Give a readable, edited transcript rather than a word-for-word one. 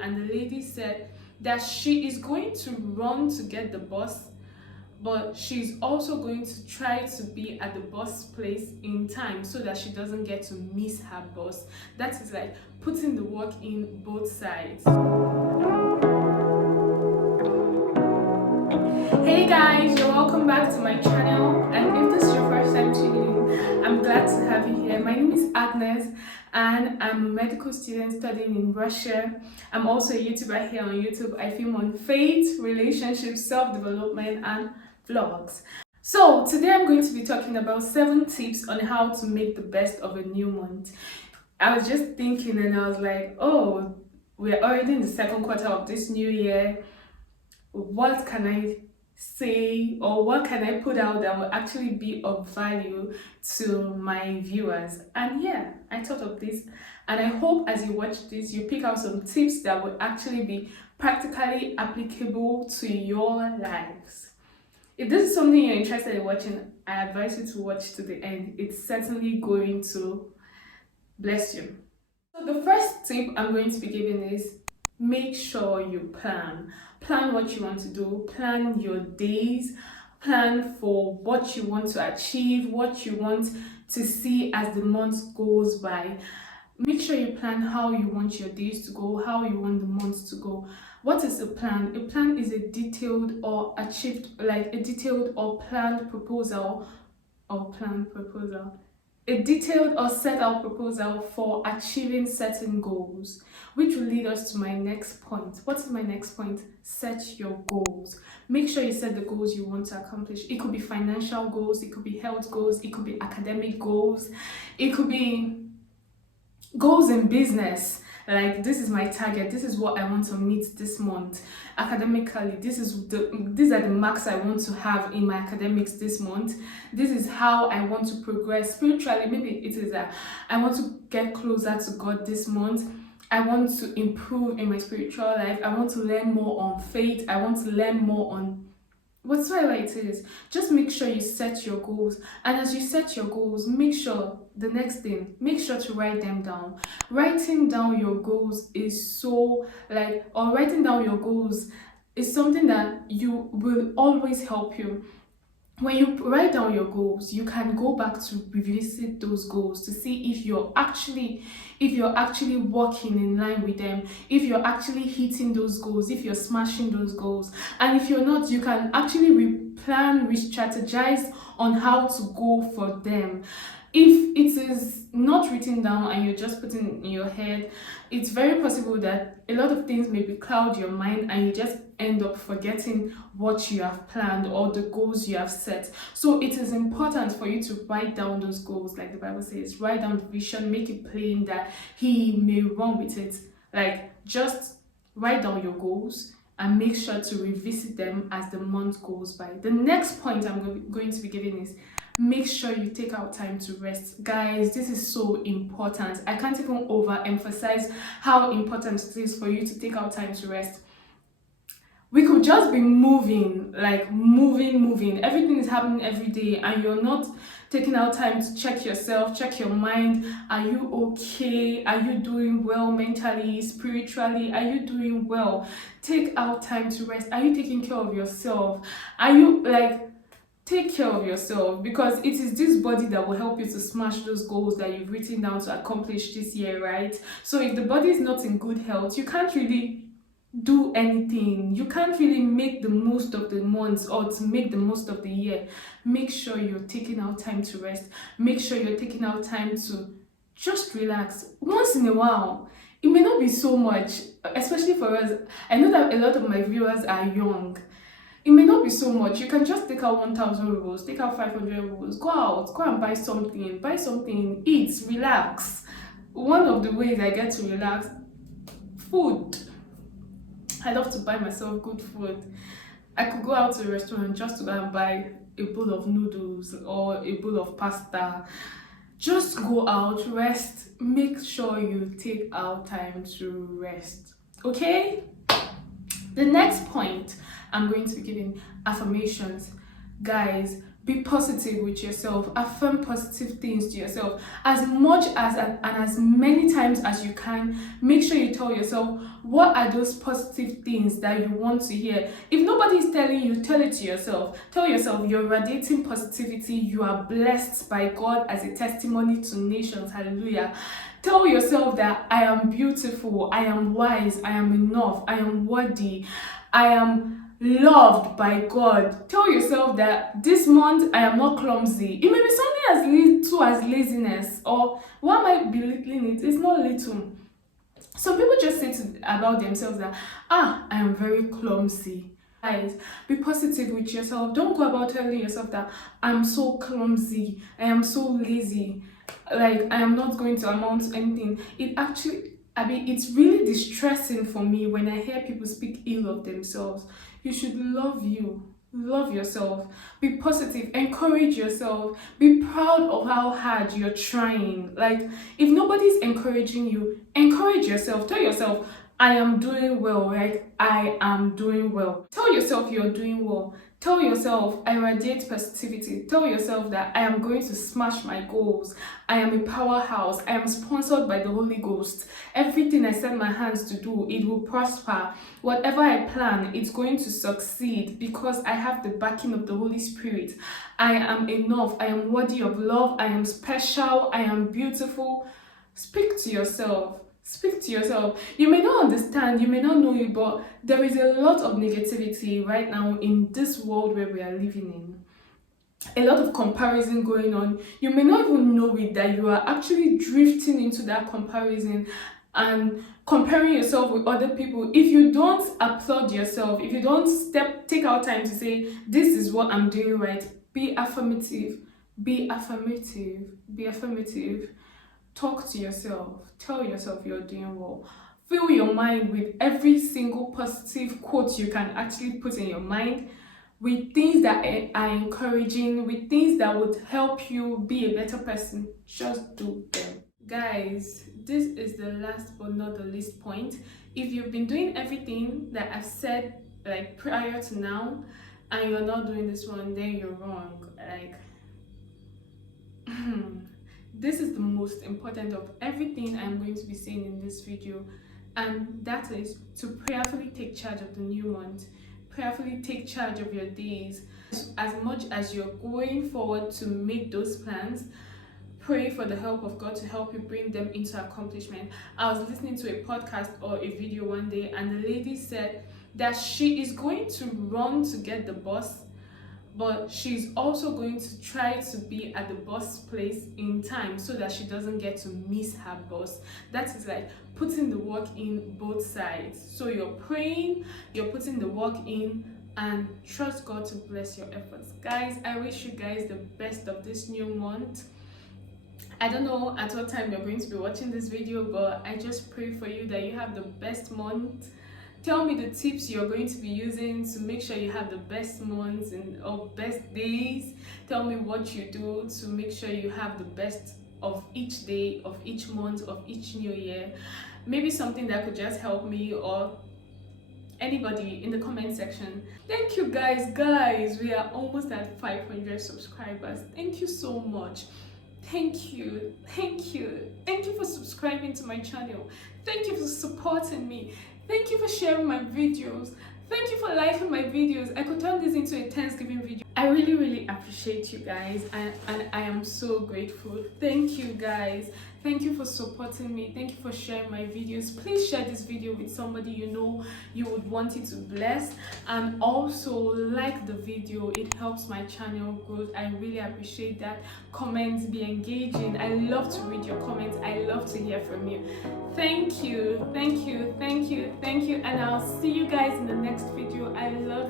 and the lady said that she is going to run to get the bus, but she's also going to try to be at the bus place in time so that she doesn't get to miss her bus. That is like putting the work in both sides. Hey guys, you're welcome back to my channel, and if this is your first time tuning in, I'm glad to have you here. My name is Agnes and I'm a medical student studying in Russia. I'm also a YouTuber here on YouTube. I film on faith, relationships, self-development and vlogs. So today I'm going to be talking about 7 tips on how to make the best of a new month. I was just thinking and I was like, oh, we're already in the second quarter of this new year. What can I say, or what can I put out that will actually be of value to my viewers? And yeah, I thought of this, and I hope as you watch this you pick out some tips that will actually be practically applicable to your lives. If this is something you're interested in watching, I advise you to watch to the end. It's certainly going to bless you. So the first tip I'm going to be giving is make sure you plan. Plan what you want to do, plan your days, plan for what you want to achieve, what you want to see as the month goes by. Make sure you plan how you want your days to go, how you want the months to go. What is a plan? A plan is a detailed or planned proposal a detailed or set out proposal for achieving certain goals, which will lead us to my next point. What is my next point? Set your goals. Make sure you set the goals you want to accomplish. It could be financial goals, it could be health goals, it could be academic goals, it could be goals in business. Like, this is my target, this is what I want to meet this month. Academically, these are the marks I want to have in my academics this month. This is how I want to progress. Spiritually, maybe it is that I want to get closer to God this month. I want to improve in my spiritual life. I want to learn more on faith. I want to learn more on whatsoever it is. Just make sure you set your goals, and as you set your goals, make sure make sure to write them down. Writing down your goals is writing down your goals is something that you will always help you. When you write down your goals, you can go back to revisit those goals to see if you're actually working in line with them, if you're actually hitting those goals, if you're smashing those goals. And if you're not, you can actually re-strategize on how to go for them. If it is not written down and you're just putting in your head, it's very possible that a lot of things maybe cloud your mind and you just end up forgetting what you have planned or the goals you have set. So it is important for you to write down those goals, like the Bible says, write down the vision, make it plain that he may run with it. Like, just write down your goals and make sure to revisit them as the month goes by. The next point I'm going to be giving is make sure you take out time to rest. Guys, this is so important. I can't even overemphasize how important it is for you to take out time to rest. We could just be moving. Everything is happening every day and you're not taking out time to check yourself, check your mind. Are you okay? Are you doing well mentally, spiritually? Are you doing well? Take out time to rest. Are you taking care of yourself? Take care of yourself, because it is this body that will help you to smash those goals that you've written down to accomplish this year, right? So if the body is not in good health, you can't really do anything. You can't really make the most of the months or to make the most of the year. Make sure you're taking out time to rest. Make sure you're taking out time to just relax once in a while. It may not be so much, especially for us. I know that a lot of my viewers are young. It may not be so much. You can just take out 1,000 rubles, take out 500 rubles, go out, go and buy something, eat, relax. One of the ways I get to relax, food. I love to buy myself good food. I could go out to a restaurant just to go and buy a bowl of noodles or a bowl of pasta. Just go out, rest. Make sure you take out time to rest. Okay? The next point I'm going to be giving, affirmations. Guys, Be positive with yourself. Affirm positive things to yourself as much as and as many times as you can. Make sure you tell yourself what are those positive things that you want to hear. If nobody is telling you, tell it to yourself. Tell yourself you're radiating positivity. You are blessed by God as a testimony to nations. Hallelujah. Tell yourself that I am beautiful, I am wise, I am enough, I am worthy, I am loved by God. Tell yourself that this month I am not clumsy. It may be something as little as laziness, or why am I belittling it? It's not little. Some people just say about themselves that I am very clumsy. Guys, be positive with yourself. Don't go about telling yourself that I'm so clumsy, I am so lazy, like I am not going to amount to anything. It's really distressing for me when I hear people speak ill of themselves. You should love you. Love yourself. Be positive. Encourage yourself. Be proud of how hard you're trying. Like, if nobody's encouraging you, encourage yourself. Tell yourself, I am doing well, right? I am doing well. Tell yourself you're doing well. Tell yourself, I radiate positivity. Tell yourself that I am going to smash my goals. I am a powerhouse. I am sponsored by the Holy Ghost. Everything I set my hands to do, it will prosper. Whatever I plan, it's going to succeed because I have the backing of the Holy Spirit. I am enough. I am worthy of love. I am special. I am beautiful. Speak to yourself. Speak to yourself. You may not understand, you may not know it, but there is a lot of negativity right now in this world where we are living in. A lot of comparison going on. You may not even know it, that you are actually drifting into that comparison and comparing yourself with other people. If you don't applaud yourself, if you don't take out time to say, this is what I'm doing right, be affirmative. Be affirmative. Be affirmative. Talk to yourself. Tell yourself you're doing well. Fill your mind with every single positive quote you can actually put in your mind, with things that are encouraging, with things that would help you be a better person. Just do them. Guys, this is the last but not the least point. If you've been doing everything that I've said like prior to now and you're not doing this one, then you're wrong. Like this is the most important of everything I'm going to be saying in this video, and that is to prayerfully take charge of the new month. Prayerfully take charge of your days. As much as you're going forward to make those plans, pray for the help of God to help you bring them into accomplishment. I was listening to a podcast or a video one day, and the lady said that she is going to run to get the bus, but she's also going to try to be at the bus place in time so that she doesn't get to miss her bus. That is like putting the work in both sides. So you're praying, you're putting the work in, and trust God to bless your efforts. Guys, I wish you guys the best of this new month. I don't know at what time you're going to be watching this video, but I just pray for you that you have the best month. Tell me the tips you're going to be using to make sure you have the best months or best days. Tell me what you do to make sure you have the best of each day, of each month, of each new year. Maybe something that could just help me or anybody in the comment section. Thank you guys. We are almost at 500 subscribers. Thank you so much. Thank you for subscribing to my channel. Thank you for supporting me. Thank you for sharing my videos. Thank you for liking my videos. I could turn this into a Thanksgiving video. I really appreciate you guys, and I am so grateful. Thank you guys. Thank you for supporting me. Thank you for sharing my videos. Please share this video with somebody you know you would want it to bless, and also like the video. It helps my channel grow. I really appreciate that. Comments, be engaging. I love to read your comments. I love to hear from you. Thank you, and I'll see you guys in the next video. I love you.